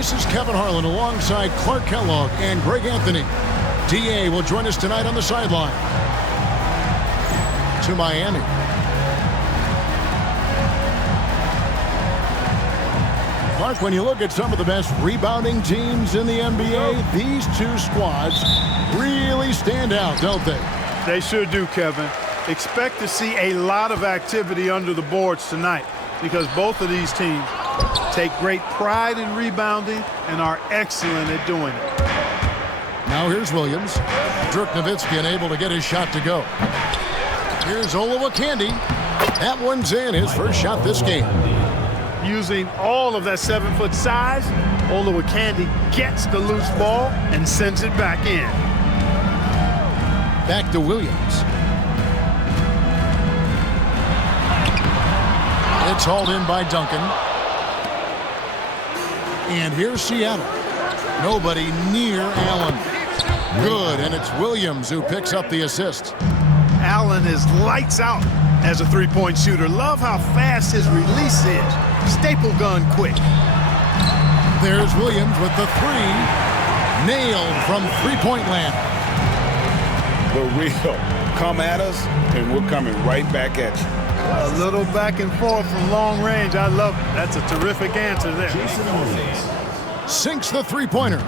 This is Kevin Harlan alongside Clark Kellogg and Greg Anthony. DA will join us tonight on the sideline. To Miami. Clark, when you look at some of the best rebounding teams in the NBA, these two squads really stand out, don't they? They sure do, Kevin. Expect to see a lot of activity under the boards tonight because both of these teams take great pride in rebounding and are excellent at doing it. Now here's Williams. Dirk Nowitzki unable to get his shot to go. Here's Camby. That one's in, his first shot this game. Using all of that 7-foot size, Camby gets the loose ball and sends it back in. Back to Williams. It's hauled in by Duncan. And here's Seattle. Nobody near Allen. Good, and it's Williams who picks up the assist. Allen is lights out as a three-point shooter. Love how fast his release is. Staple gun quick. There's Williams with the three. Nailed from three-point land. The real. Come at us, and we're coming right back at you. A little back and forth from long range. I love it. That's a terrific answer there. Sinks the three-pointer.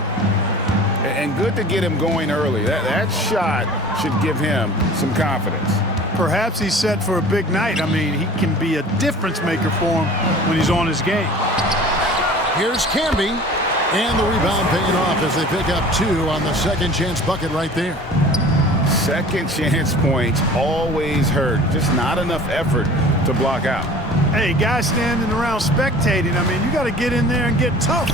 And good to get him going early. That shot should give him some confidence. Perhaps he's set for a big night. I mean, he can be a difference maker for him when he's on his game. Here's Camby. And the rebound paying off as they pick up two on the second chance bucket right there. Second chance points always hurt. Just not enough effort to block out. Hey, guys standing around spectating, I mean, you got to get in there and get tough.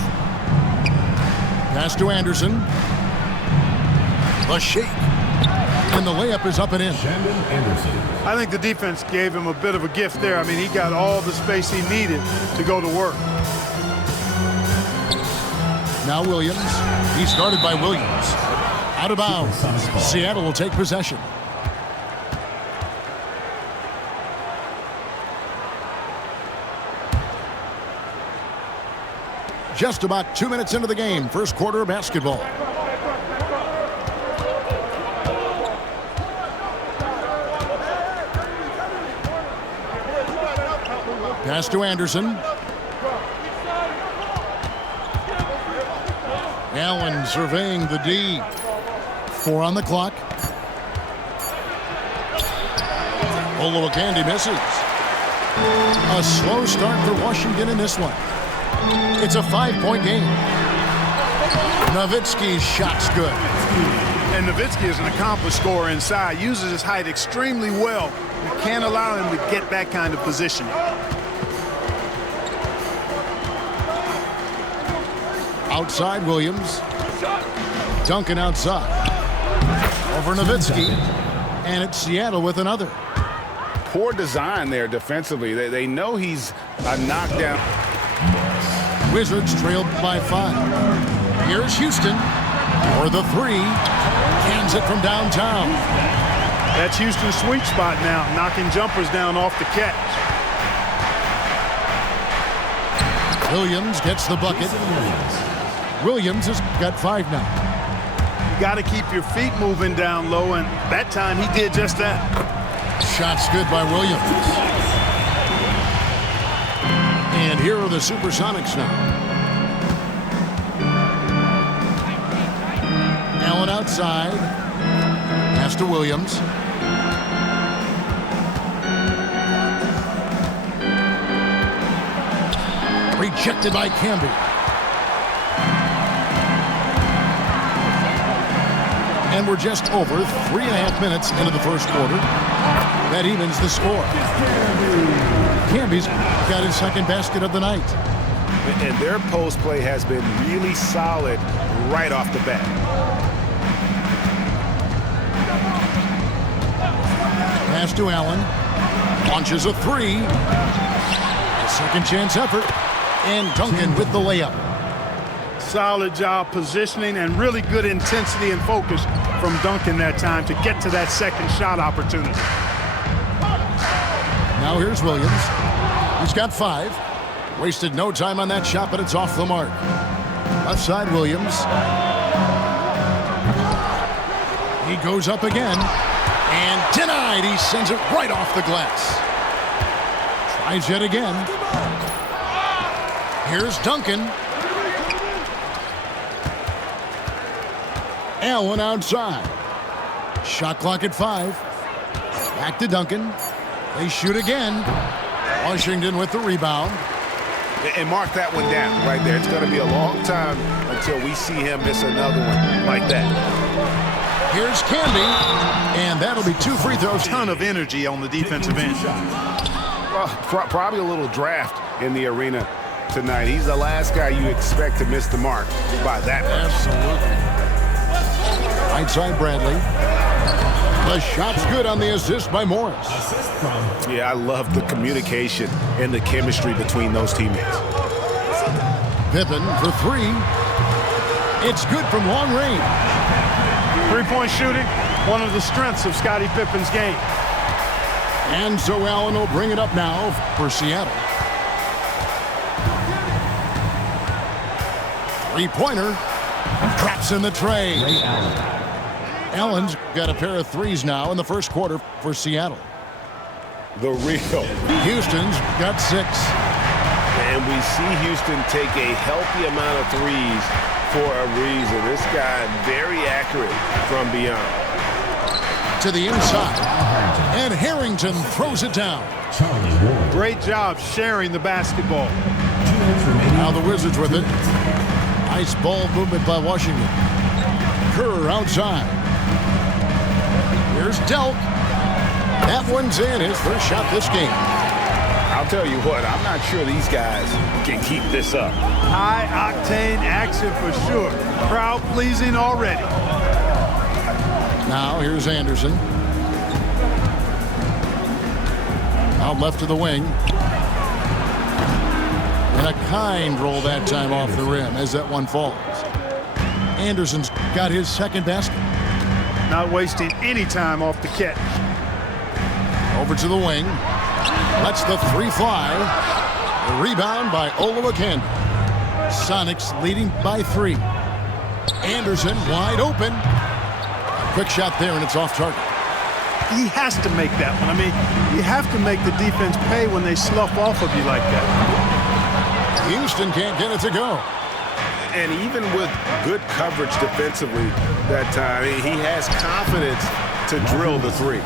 Pass to Anderson. The shake. And the layup is up and in. I think the defense gave him a bit of a gift there. I mean, he got all the space he needed to go to work. Now Williams. He started by Williams. Out of bounds. Seattle will take possession. Just about 2 minutes into the game. First quarter of basketball. Pass to Anderson. Allen surveying the D. 4 on the clock. Candy misses. A slow start for Washington in this one. It's a 5-point game. Nowitzki's shot's good. And Nowitzki is an accomplished scorer inside. Uses his height extremely well. You can't allow him to get that kind of positioning. Outside Williams. Duncan outside. Over Nowitzki. And it's Seattle with another. Poor design there defensively. They know he's a knockdown. Wizards trailed by 5. Here's Houston for the 3. Cans it from downtown. That's Houston's sweet spot now, knocking jumpers down off the catch. Williams gets the bucket. Williams has got 5 now. You got to keep your feet moving down low, and that time he did just that. Shot's good by Williams. And here are the Supersonics now. Allen outside. Pass to Williams. Rejected by Camby. And we're just over 3.5 minutes into the first quarter. That evens the score. Camby's got his second basket of the night. And their post play has been really solid right off the bat. Pass to Allen. Launches a 3. A second chance effort. And Duncan with the layup. Solid job positioning and really good intensity and focus from Duncan that time to get to that second shot opportunity. Now here's Williams. He's got 5. Wasted no time on that shot, but it's off the mark. Left side, Williams. He goes up again. And denied. He sends it right off the glass. Tries yet again. Here's Duncan. Allen outside. Shot clock at 5. Back to Duncan. They shoot again. Washington with the rebound. And mark that one down right there. It's going to be a long time until we see him miss another one like that. Here's Camby, and that'll be 2 free throws. Ton of energy on the defensive end. Well, probably a little draft in the arena tonight. He's the last guy you expect to miss the mark by that much. Absolutely. Right side, Bradley. The shot's good on the assist by Morris. Yeah, I love the communication and the chemistry between those teammates. Pippen for 3. It's good from long range. Three-point shooting, one of the strengths of Scottie Pippen's game. And so Allen will bring it up now for Seattle. Three-pointer. Traps in the tray. Allen's got a pair of threes now in the first quarter for Seattle. The real. Houston's got 6. And we see Houston take a healthy amount of threes for a reason. This guy very accurate from beyond. To the inside. And Harrington throws it down. Great job sharing the basketball. Now the Wizards with it. Nice ball movement by Washington. Kerr outside. Here's Delk. That one's in. His first shot this game. I'll tell you what, I'm not sure these guys can keep this up. High-octane action for sure. Crowd pleasing already. Now here's Anderson. Out left to the wing. And a kind roll that time off the rim as that one falls. Anderson's got his second basket. Not wasting any time off the catch. Over to the wing. Lets the 3 fly. The rebound by Olowokandi. Sonics leading by 3. Anderson wide open. A quick shot there, and it's off target. He has to make that one. I mean, you have to make the defense pay when they slough off of you like that. Houston can't get it to go. And even with good coverage defensively that time, he has confidence to drill the 3.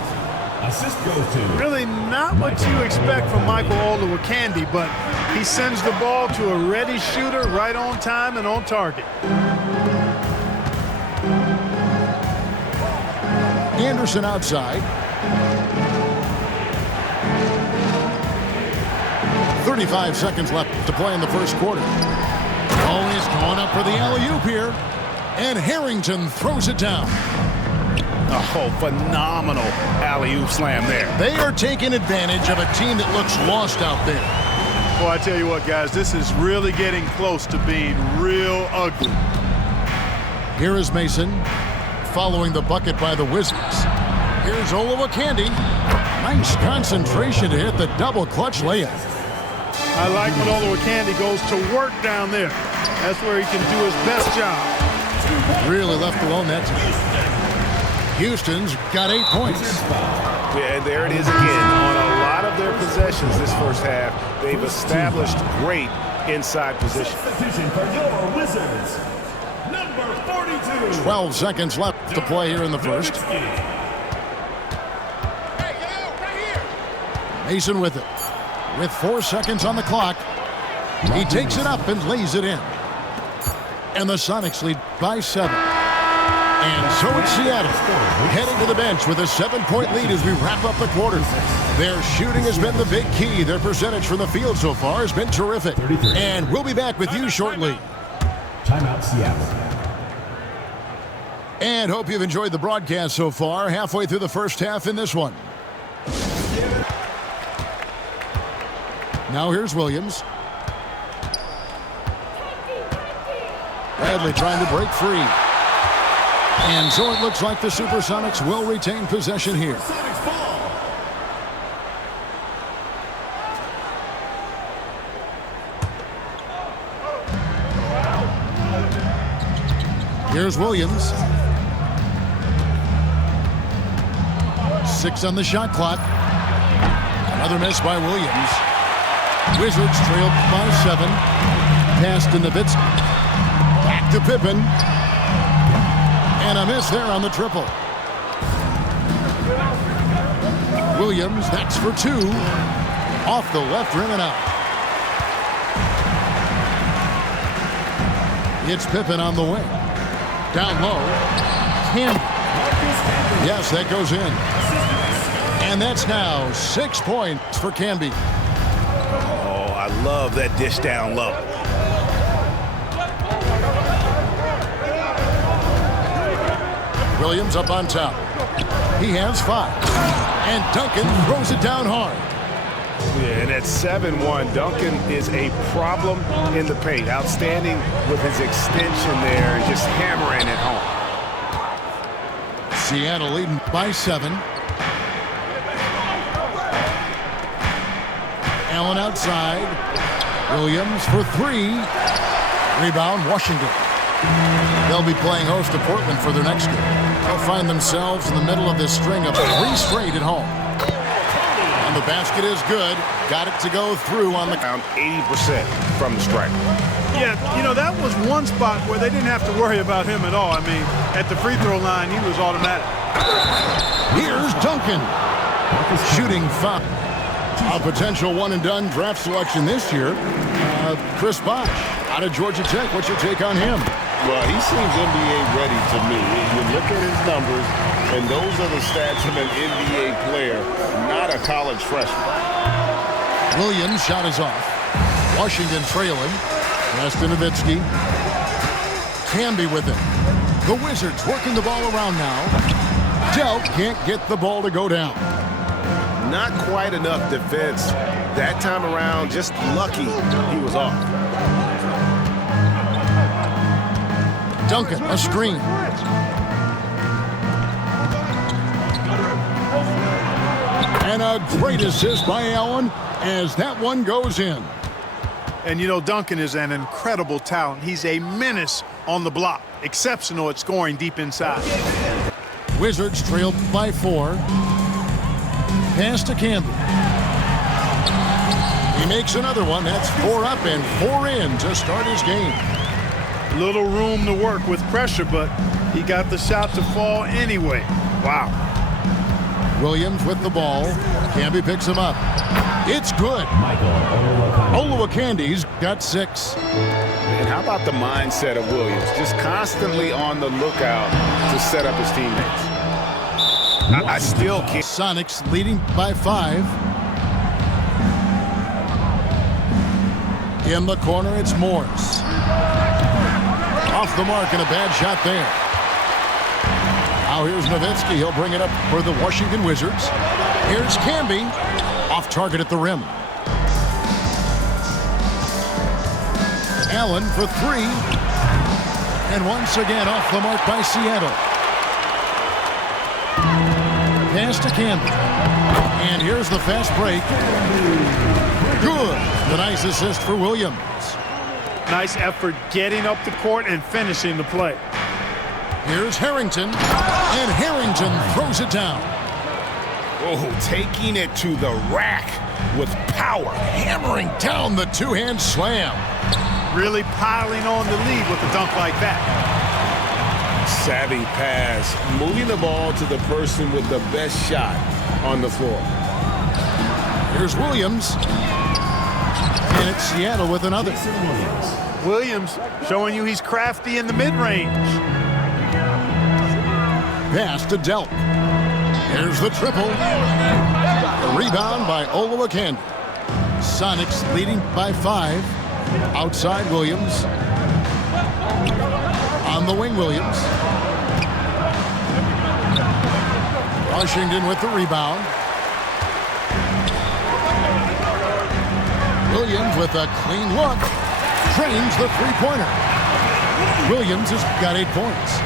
Assist goes to Really not what you expect from Michael Olowokandi, but he sends the ball to a ready shooter right on time and on target. Anderson outside. 35 seconds left to play in the first quarter. Oh, he's going up for the alley-oop here. And Harrington throws it down. Oh, phenomenal alley-oop slam there. They are taking advantage of a team that looks lost out there. Well, I tell you what, guys, this is really getting close to being real ugly. Here is Mason following the bucket by the Wizards. Here's Olowokandi. Nice concentration to hit the double clutch layup. I like when Olowokandi goes to work down there. That's where he can do his best job. Really left alone that time. Houston's got 8 points. Yeah, and there it is again. On a lot of their possessions this first half, they've established great inside position. substitution for your Wizards. Number 42. 12 seconds left to play here in the first. Mason with it. With 4 seconds on the clock. He takes it up and lays it in. And the Sonics lead by 7. And so it's Seattle heading to the bench with a 7-point lead as we wrap up the quarter. Their shooting has been the big key. Their percentage from the field so far has been terrific. 33. And we'll be back with you shortly. Timeout, Seattle. And hope you've enjoyed the broadcast so far. Halfway through the first half in this one. Now here's Williams. Bradley trying to break free. And so it looks like the Supersonics will retain possession here. Sonics ball. Here's Williams. 6 on the shot clock. Another miss by Williams. Wizards trailed by 7. Pass to Nowitzki. Back to Pippen. And a miss there on the triple. Williams, that's for 2. Off the left rim and out. It's Pippen on the wing. Down low. Camby. Yes, that goes in. And that's now 6 points for Camby. Oh, I love that dish down low. Williams up on top. He has 5. And Duncan throws it down hard. Yeah, and at 7-1, Duncan is a problem in the paint. Outstanding with his extension there and just hammering it home. Seattle leading by 7. Allen outside. Williams for 3. Rebound, Washington. They'll be playing host to Portland for their next game. They'll find themselves in the middle of this string of 3 straight at home. And the basket is good. Got it to go through on the Around 80% from the stripe. Yeah, you know, that was one spot where they didn't have to worry about him at all. I mean, at the free throw line, he was automatic. Here's Duncan. Shooting 5. A potential one-and-done draft selection this year. Chris Bosh out of Georgia Tech. What's your take on him? Well, he seems NBA ready to me. You look at his numbers, and those are the stats of an NBA player, not a college freshman. Williams' shot is off. Washington trailing. Pass to Nowitzki. Camby with it. The Wizards working the ball around now. Delk can't get the ball to go down. Not quite enough defense that time around. Just lucky he was off. Duncan, a screen. And a great assist by Allen as that one goes in. And, you know, Duncan is an incredible talent. He's a menace on the block. Exceptional at scoring deep inside. Wizards trailed by 4. Pass to Camby. He makes another one. That's 4 up and 4 in to start his game. Little room to work with pressure, but he got the shot to fall anyway. Wow. Williams with the ball. Camby picks him up. It's good. Olowokandi got 6. And how about the mindset of Williams? Just constantly on the lookout to set up his teammates. I still can't. Sonics leading by 5. In the corner, it's Morris. Off the mark and a bad shot there. Now here's Nowitzki. He'll bring it up for the Washington Wizards. Here's Camby. Off target at the rim. Allen for 3. And once again off the mark by Seattle. Pass to Camby. And here's the fast break. Good. The nice assist for Williams. Nice effort getting up the court and finishing the play. Here's Harrington. And Harrington throws it down. Oh, taking it to the rack with power. Hammering down the two-hand slam. Really piling on the lead with a dunk like that. Savvy pass, moving the ball to the person with the best shot on the floor. Here's Williams. And it's Seattle with another. Williams showing you he's crafty in the mid-range. Pass to Delk. Here's the triple. A rebound by Olowokandi. Sonics leading by 5. Outside Williams. On the wing, Williams. Washington with the rebound. Williams with a clean look. Drains the three-pointer. Williams has got 8 points.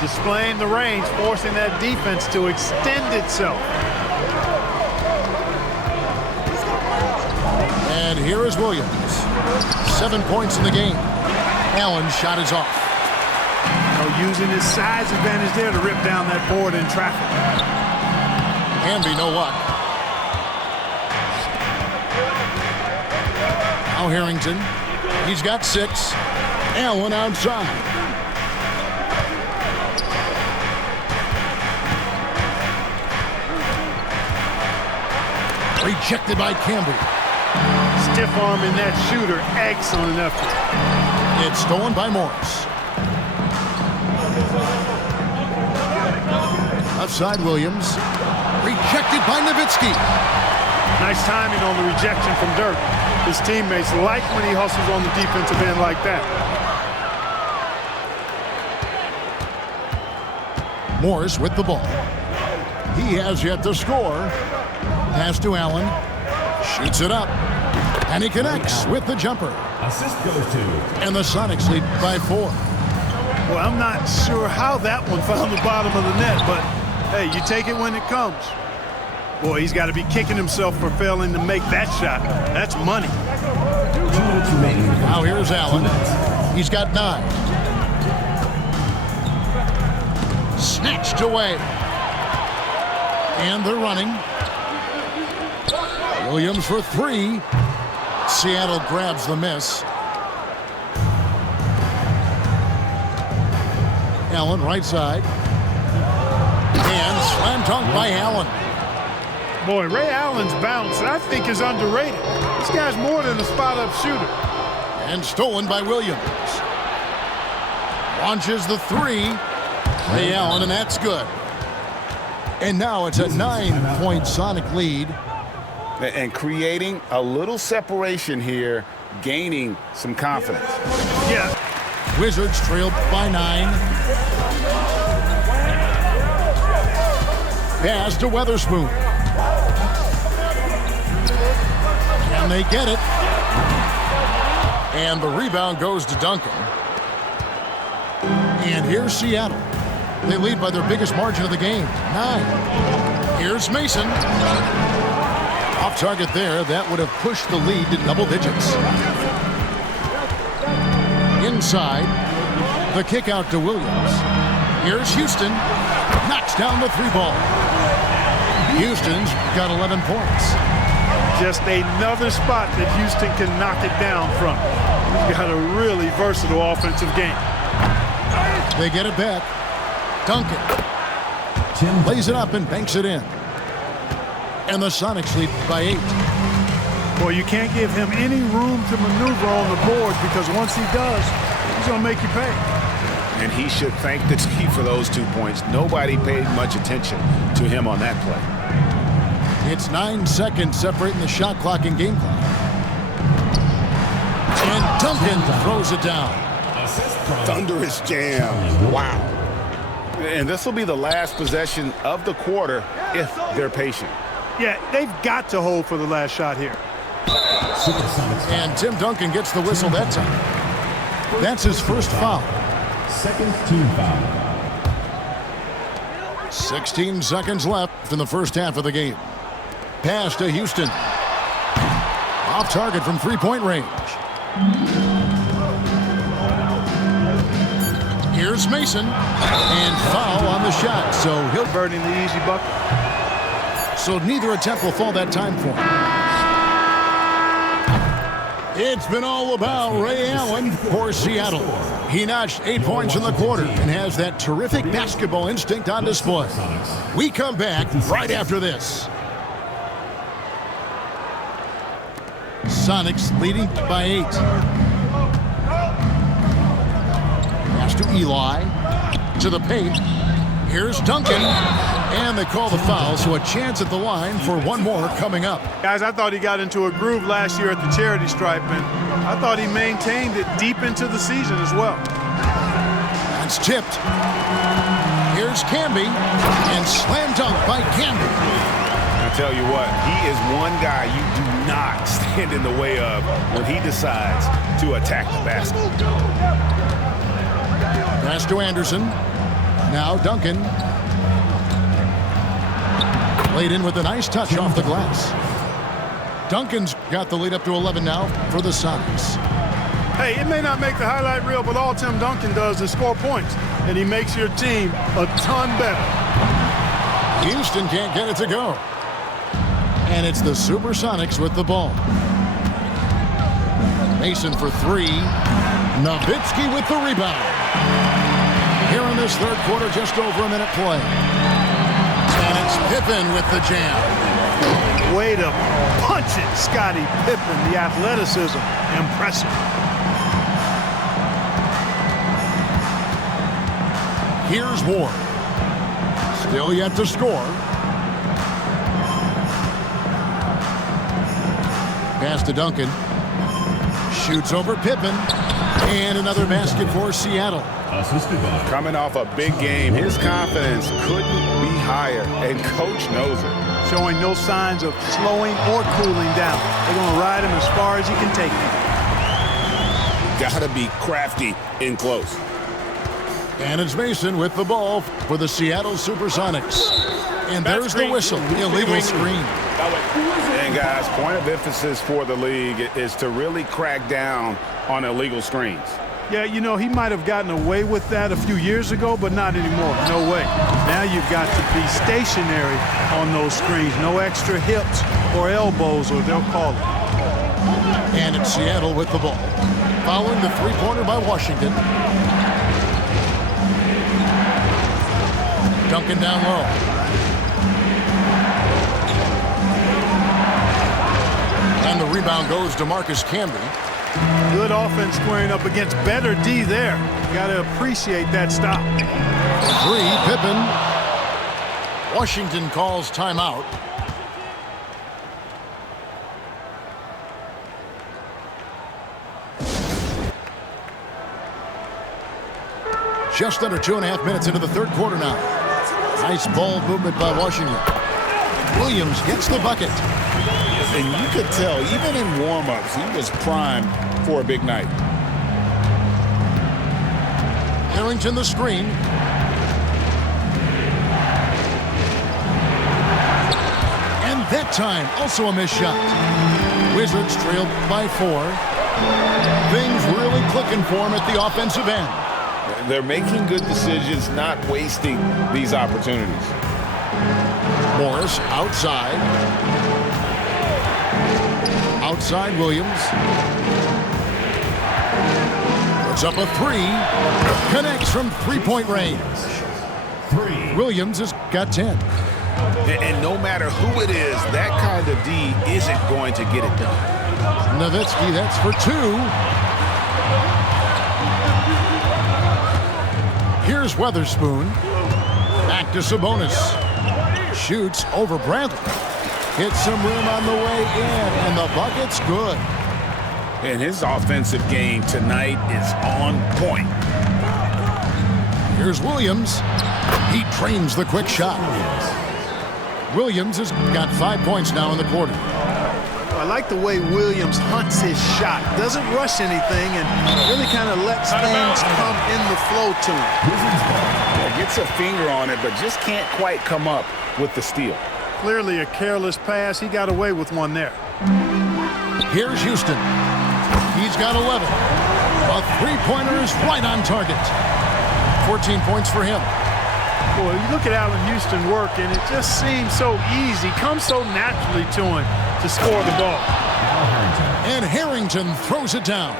Displaying the range, forcing that defense to extend itself. And here is Williams. 7 points in the game. Allen's shot is off. You know, using his size advantage there to rip down that board in traffic. Camby, no luck. Now Harrington. He's got 6. Allen outside. Rejected by Camby. Stiff arming that shooter. Excellent effort. It's stolen by Morris. Outside Williams. Rejected by Nowitzki. Nice timing on the rejection from Dirk. His teammates like when he hustles on the defensive end like that. Morris with the ball. He has yet to score. Pass to Allen. Shoots it up. And he connects with the jumper. Assist goes to. And the Sonics lead by 4. Well, I'm not sure how that one found the bottom of the net, but hey, you take it when it comes. Boy, he's got to be kicking himself for failing to make that shot. That's money. 2 minutes remaining. Now here's Allen. He's got 9. Snatched away. And they're running. Williams for 3. Seattle grabs the miss. Allen right side. And slam dunk by Allen. Boy, Ray Allen's bounce, I think, is underrated. This guy's more than a spot-up shooter. And stolen by Williams. Launches the 3. Ray Allen, and that's good. And now it's a 9-point Sonic lead. And creating a little separation here, gaining some confidence. Yeah. Wizards trail by 9. Pass to Weatherspoon. And they get it. And the rebound goes to Duncan. And here's Seattle. They lead by their biggest margin of the game, 9. Here's Mason. Off target there. That would have pushed the lead to double digits. Inside. The kick out to Williams. Here's Houston. Knocks down the 3-ball. Houston's got 11 points. Just another spot that Houston can knock it down from. He's got a really versatile offensive game. They get it back. Duncan lays it up and banks it in. And the Sonics lead by 8. Boy, you can't give him any room to maneuver on the board because once he does, he's going to make you pay. And he should thank the team for those 2 points. Nobody paid much attention to him on that play. It's 9 seconds separating the shot clock and game clock. And Duncan throws it down. Thunderous jam. Wow. And this will be the last possession of the quarter if they're patient. Yeah, they've got to hold for the last shot here. And Tim Duncan gets the whistle that time. That's his first foul. Second team foul. 16 seconds left in the first half of the game. Pass to Houston. Off target from 3-point range. Here's Mason. And foul on the shot. So he'll Burning the easy bucket. So neither attempt will fall that time for him. It's been all about Ray Allen for Seattle. He notched 8 points in the quarter and has that terrific basketball instinct on display. We come back right after this. Sonics leading by 8. Pass to Eli. To the paint. Here's Duncan. And they call the foul, so a chance at the line for one more coming up. Guys, I thought he got into a groove last year at the charity stripe, and I thought he maintained it deep into the season as well. That's tipped. Here's Camby, and slam dunk by Camby. I tell you what, he is one guy you do not stand in the way of when he decides to attack the basket. Pass to Anderson. Now Duncan. Laid in with a nice touch off the glass. Duncan's got the lead up to 11 now for the Sonics. Hey, it may not make the highlight reel, but all Tim Duncan does is score points, and he makes your team a ton better. Houston can't get it to go. And it's the Supersonics with the ball. Mason for three. Nowitzki with the rebound. Here in this third quarter, just over a minute play. And it's Pippen with the jam. Way to punch it, Scottie Pippen. The athleticism, impressive. Here's Ward. Still yet to score. Pass to Duncan. Shoots over Pippen. And another basket for Seattle. Coming off a big game, his confidence couldn't be higher, and Coach knows it. Showing no signs of slowing or cooling down. They're going to ride him as far as he can take him. Got to be crafty in close. And it's Mason with the ball for the Seattle Supersonics. And there's the whistle. Illegal screen. And guys, point of emphasis for the league is to really crack down on illegal screens. Yeah, you know, he might have gotten away with that a few years ago, but not anymore. No way. Now you've got to be stationary on those screens. No extra hips or elbows, or they'll call it. And it's Seattle with the ball. Following the three-pointer by Washington. Duncan down low. And the rebound goes to Marcus Camby. Good offense squaring up against better D there. Got to appreciate that stop. Three, Pippen. Washington calls timeout. Just under 2.5 minutes into the third quarter now. Nice ball movement by Washington. Williams gets the bucket. And you could tell, even in warm-ups, he was primed for a big night. Harrington the screen. And that time, also a missed shot. Wizards trailed by 4. Things really clicking for him at the offensive end. They're making good decisions, not wasting these opportunities. Morris outside. Outside Williams. Puts up a 3. Connects from three-point range. Williams has got 10. And no matter who it is, that kind of D isn't going to get it done. Nowitzki, that's for 2. Here's Weatherspoon. Back to Sabonis. Shoots over Bradley. Hits some rim on the way in, and the bucket's good. And his offensive game tonight is on point. Here's Williams. He trains the quick shot. Williams has got 5 points now in the quarter. I like the way Williams hunts his shot. Doesn't rush anything and really kind of lets things come in the flow to him. Yeah, gets a finger on it, but just can't quite come up with the steal. Clearly a careless pass. He got away with one there. Here's Houston. He's got 11. A three-pointer is right on target. 14 points for him. Boy, you look at Allen Houston work, and it just seems so easy. Comes so naturally to him to score the ball. And Harrington throws it down.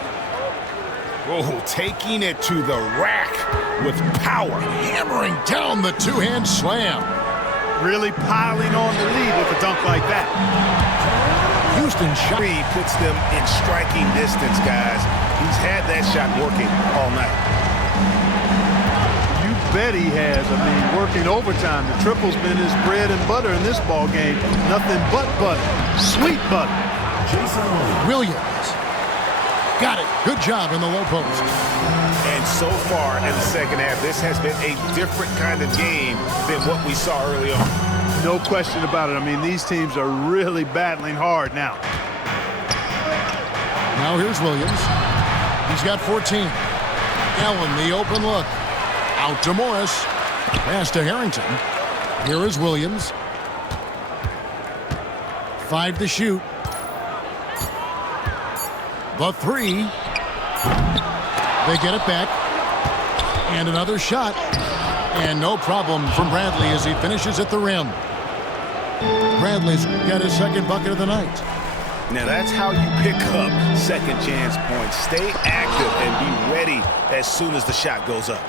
Oh, taking it to the rack with power. Hammering down the two-hand slam. Really piling on the lead with a dunk like that. Houston shot. Puts them in striking distance, guys. He's had that shot working all night. You bet he has. I mean, working overtime. The triple's been his bread and butter in this ball game. Nothing but butter. Sweet butter. Williams. Got it. Good job in the low post. And so far in the second half, this has been a different kind of game than what we saw early on. No question about it. I mean, these teams are really battling hard now. Now here's Williams. He's got 14. Allen, the open look. Out to Morris. Pass to Harrington. Here is Williams. 5 to shoot. The 3. They get it back. And another shot. And no problem from Bradley as he finishes at the rim. Bradley's got his second bucket of the night. Now that's how you pick up second chance points. Stay active and be ready as soon as the shot goes up.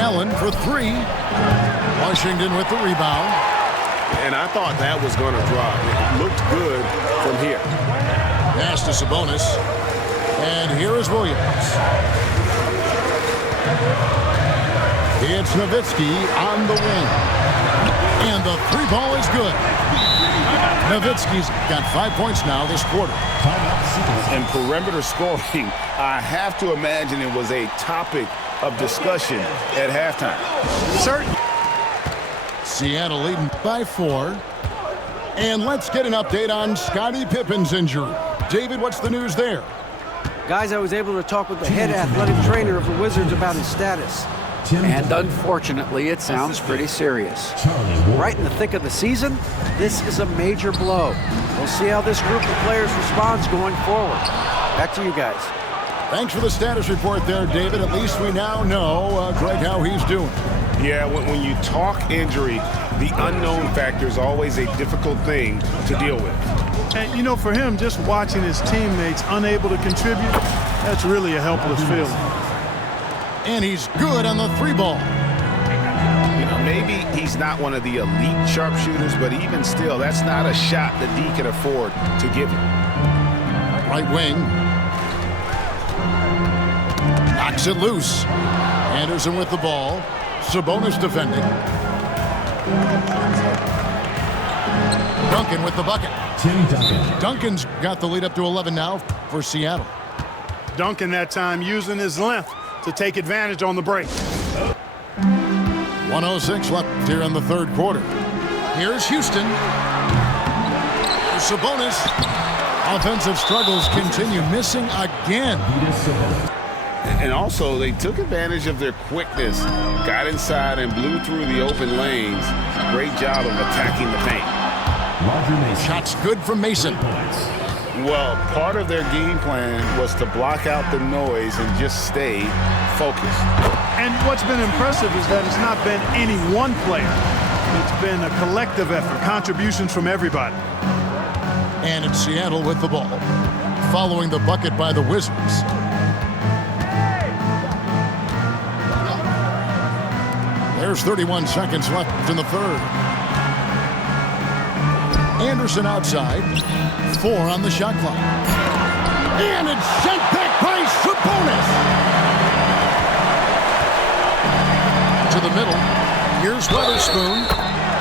Allen for three. Washington with the rebound. And I thought that was going to drop. It looked good from here. Pass to Sabonis. And here is Williams. It's Nowitzki on the wing. And the three ball is good. Nowitzki's got 5 points now this quarter. And perimeter scoring, I have to imagine it was a topic of discussion at halftime. Certainly. Seattle leading by 4. And let's get an update on Scottie Pippen's injury. David, what's the news there? Guys, I was able to talk with the head athletic trainer of the Wizards about his status. And unfortunately, it sounds pretty serious. Right in the thick of the season, this is a major blow. We'll see how this group of players responds going forward. Back to you guys. Thanks for the status report there, David. At least we now know, Greg, how he's doing. Yeah, when you talk injury, the unknown factor is always a difficult thing to deal with. And, you know, for him, just watching his teammates unable to contribute, that's really a helpless feeling. And he's good on the three ball. You know, maybe he's not one of the elite sharpshooters, but even still, that's not a shot that D can afford to give him. Right wing. Knocks it loose. Anderson with the ball. Sabonis defending. Duncan with the bucket. Duncan's got the lead up to 11 now for Seattle. Duncan that time using his length to take advantage on the break. 1:06 left here in the third quarter. Here's Houston. Sabonis. Offensive struggles continue, missing again. And also, they took advantage of their quickness, got inside and blew through the open lanes. Great job of attacking the paint. Shots good from Mason. Well, part of their game plan was to block out the noise and just stay focused. And what's been impressive is that it's not been any one player. It's been a collective effort, contributions from everybody. And it's Seattle with the ball, following the bucket by the Wizards. There's 31 seconds left in the third. Anderson outside. 4 on the shot clock. And it's sent back by Sabonis. To the middle. Here's Weatherspoon.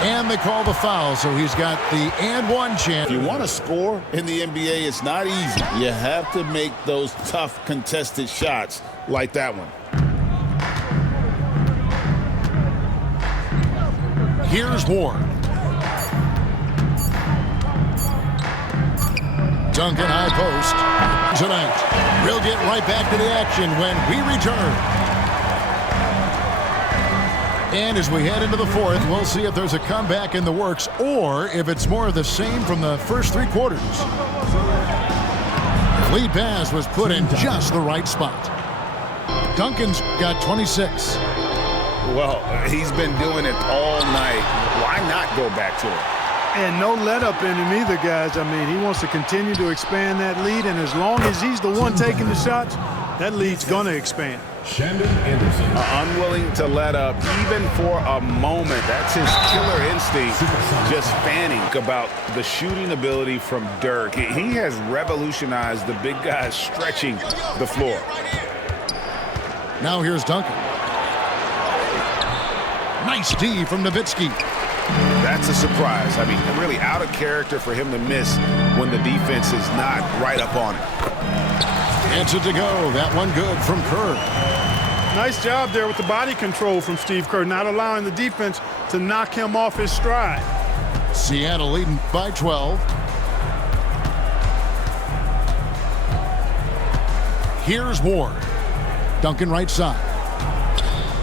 And they call the foul, so he's got the and one chance. If you want to score in the NBA, it's not easy. You have to make those tough contested shots like that one. Here's Ward. Duncan high post. Tonight, we'll get right back to the action when we return. And as we head into the fourth, we'll see if there's a comeback in the works or if it's more of the same from the first 3 quarters. Lead pass was put in just the right spot. Duncan's got 26. Well, he's been doing it all night. Why not go back to it? And no let up in him either, guys. I mean, he wants to continue to expand that lead, and as long as he's the one taking the shots, that lead's going to expand. Unwilling to let up even for a moment. That's his killer instinct, just fanning about the shooting ability from Dirk. He has revolutionized the big guys stretching the floor. Now here's Duncan. Nice D from Nowitzki. That's a surprise. I mean, really out of character for him to miss when the defense is not right up on it. Answer to go. That one good from Kerr. Nice job there with the body control from Steve Kerr, not allowing the defense to knock him off his stride. Seattle leading by 12. Here's Ward. Duncan right side.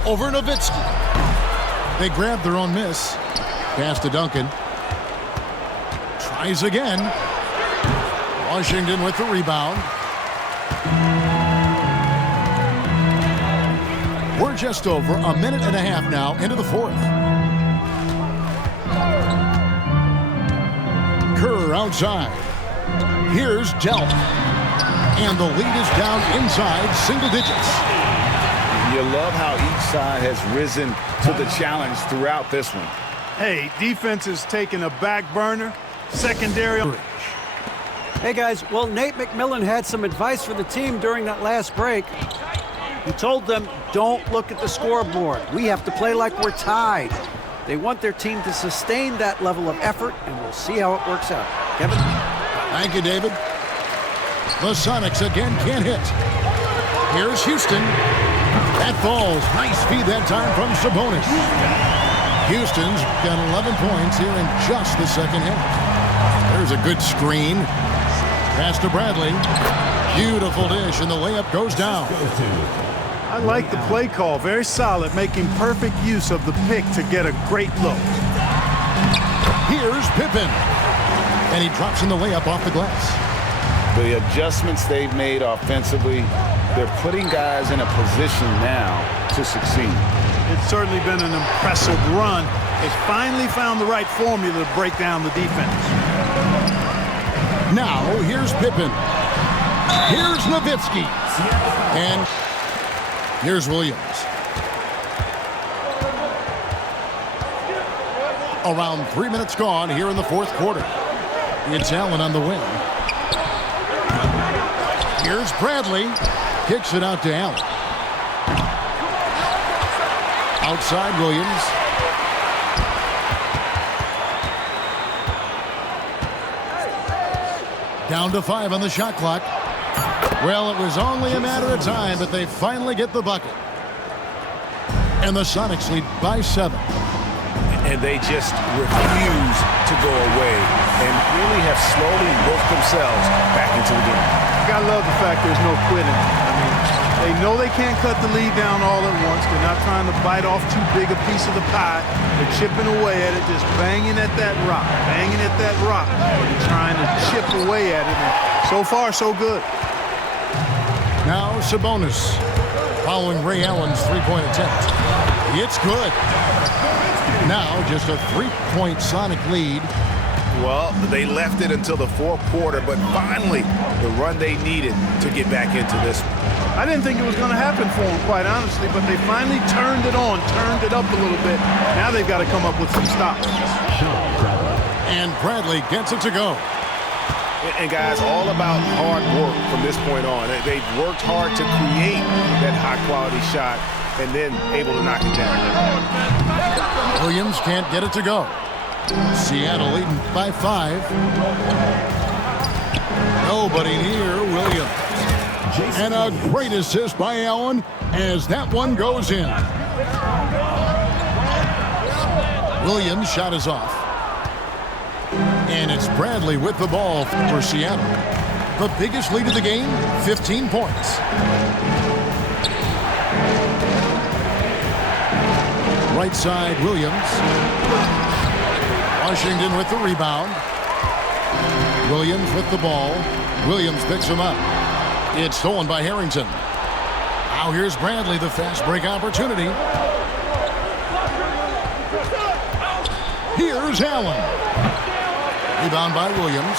Over Nowitzki. They grab their own miss. Pass to Duncan. Tries again. Washington with the rebound. We're just over a minute and a half now into the fourth. Kerr outside. Here's Delp. And the lead is down inside single digits. You love how each side has risen to the challenge throughout this one. Hey, defense is taking a back burner. Secondary. Hey, guys, well, Nate McMillan had some advice for the team during that last break. He told them, don't look at the scoreboard. We have to play like we're tied. They want their team to sustain that level of effort, and we'll see how it works out. Kevin? Thank you, David. The Sonics again can't hit. Here's Houston. That falls. Nice feed that time from Sabonis. Houston's got 11 points here in just the second half. There's a good screen. Pass to Bradley. Beautiful dish, and the layup goes down. I like the play call. Very solid, making perfect use of the pick to get a great look. Here's Pippen. And he drops in the layup off the glass. The adjustments they've made offensively, they're putting guys in a position now to succeed. It's certainly been an impressive run. They finally found the right formula to break down the defense. Now, here's Pippen. Here's Nowitzki. And here's Williams. Around 3 minutes gone here in the fourth quarter. It's Allen on the wing. Here's Bradley. Kicks it out to Allen. Outside Williams. Down to 5 on the shot clock. Well, it was only a matter of time, but they finally get the bucket. And the Sonics lead by 7. And they just refuse to go away and really have slowly worked themselves back into the game. I gotta love the fact there's no quitting. I mean, they know they can't cut the lead down all at once. They're not trying to bite off too big a piece of the pie. They're chipping away at it, just banging at that rock, banging at that rock. They're trying to chip away at it. And so far, so good. Now Sabonis following Ray Allen's three-point attempt. It's good. Now just a 3-point Sonic lead. Well, they left it until the fourth quarter, but finally the run they needed to get back into this one. I didn't think it was going to happen for them, quite honestly, but they finally turned it on, turned it up a little bit. Now they've got to come up with some stops. And Bradley gets it to go. And guys, all about hard work from this point on. They've worked hard to create that high-quality shot and then able to knock it down. Williams can't get it to go. Seattle leading by 5. Nobody near Williams. And a great assist by Allen as that one goes in. Williams' shot is off. And it's Bradley with the ball for Seattle. The biggest lead of the game, 15 points. Right side, Williams. Washington with the rebound. Williams with the ball. Williams picks him up. It's stolen by Harrington. Now here's Bradley, the fast break opportunity. Here's Allen. Rebound by Williams.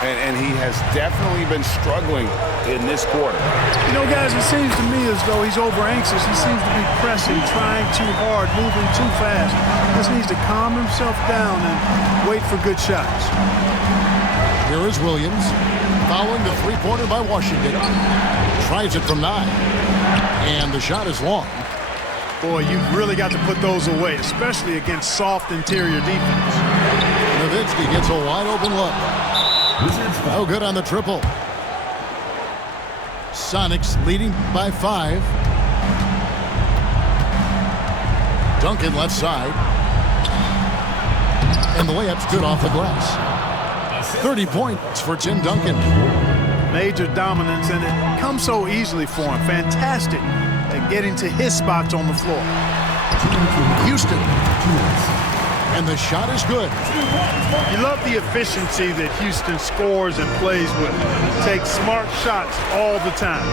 And he has definitely been struggling in this quarter. You know, guys, it seems to me as though he's over-anxious. He seems to be pressing, trying too hard, moving too fast. He just needs to calm himself down and wait for good shots. Here is Williams, following the three-pointer by Washington. Tries it from 9. And the shot is long. Boy, you've really got to put those away, especially against soft interior defense. Nowitzki gets a wide-open look. No good on the triple. Sonics leading by 5. Duncan left side. And the layup's good off the glass. 30 points for Tim Duncan. Major dominance, and it comes so easily for him. Fantastic at getting to his spots on the floor. Houston. And the shot is good. You love the efficiency that Houston scores and plays with. Take smart shots all the time.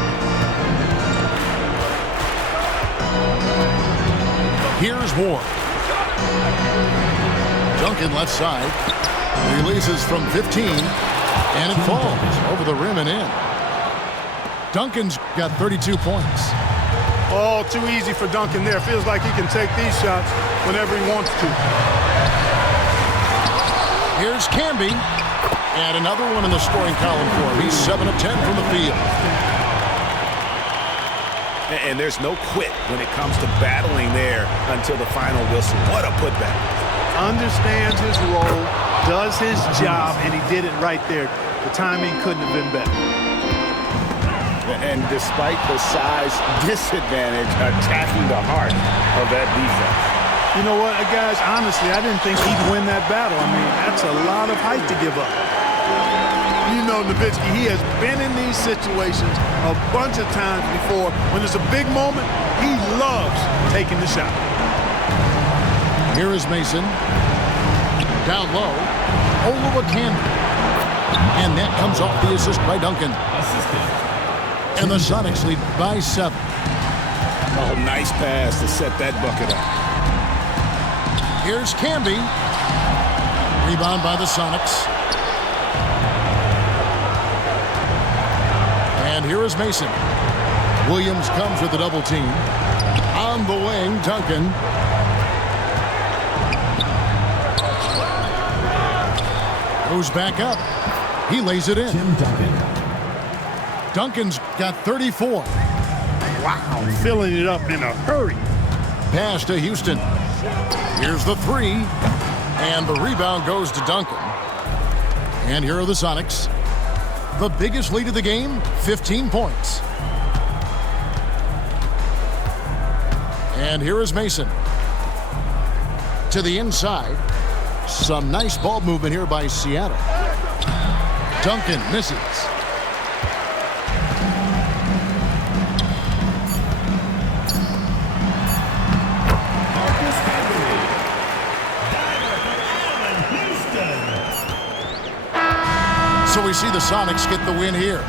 Here's Ward. Duncan left side. Releases from 15. And it falls over the rim and in. Duncan's got 32 points. Oh, too easy for Duncan there. Feels like he can take these shots whenever he wants to. Here's Camby. And another one in the scoring column for him. He's 7 of 10 from the field. And there's no quit when it comes to battling there until the final whistle. What a putback. Understands his role, does his job, and he did it right there. The timing couldn't have been better. And despite the size disadvantage, attacking the heart of that defense. You know what, guys, honestly, I didn't think he'd win that battle. I mean, that's a lot of height to give up. You know, Nowitzki, he has been in these situations a bunch of times before. When there's a big moment, he loves taking the shot. Here is Mason. Down low. Over Camby. And that comes off the assist by Duncan. And the Sonics lead by 7. Oh, nice pass to set that bucket up. Here's Camby. Rebound by the Sonics. And here is Mason. Williams comes with the double team. On the wing, Duncan. Goes back up. He lays it in. Duncan's got 34. Wow, filling it up in a hurry. Pass to Houston. Here's the 3. And the rebound goes to Duncan. And here are the Sonics. The biggest lead of the game, 15 points. And here is Mason. To the inside. Some nice ball movement here by Seattle. Duncan misses. Marcus Camby. Houston. So we see the Sonics get the win here.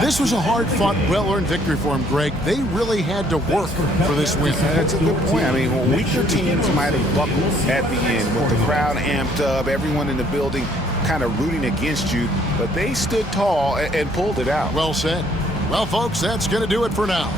This was a hard-fought, well-earned victory for them, Greg. They really had to work for this win. That's a good point. I mean, weaker teams might have buckled at the end with the crowd amped up, everyone in the building kind of rooting against you, but they stood tall and pulled it out. Well said. Well, folks, that's going to do it for now.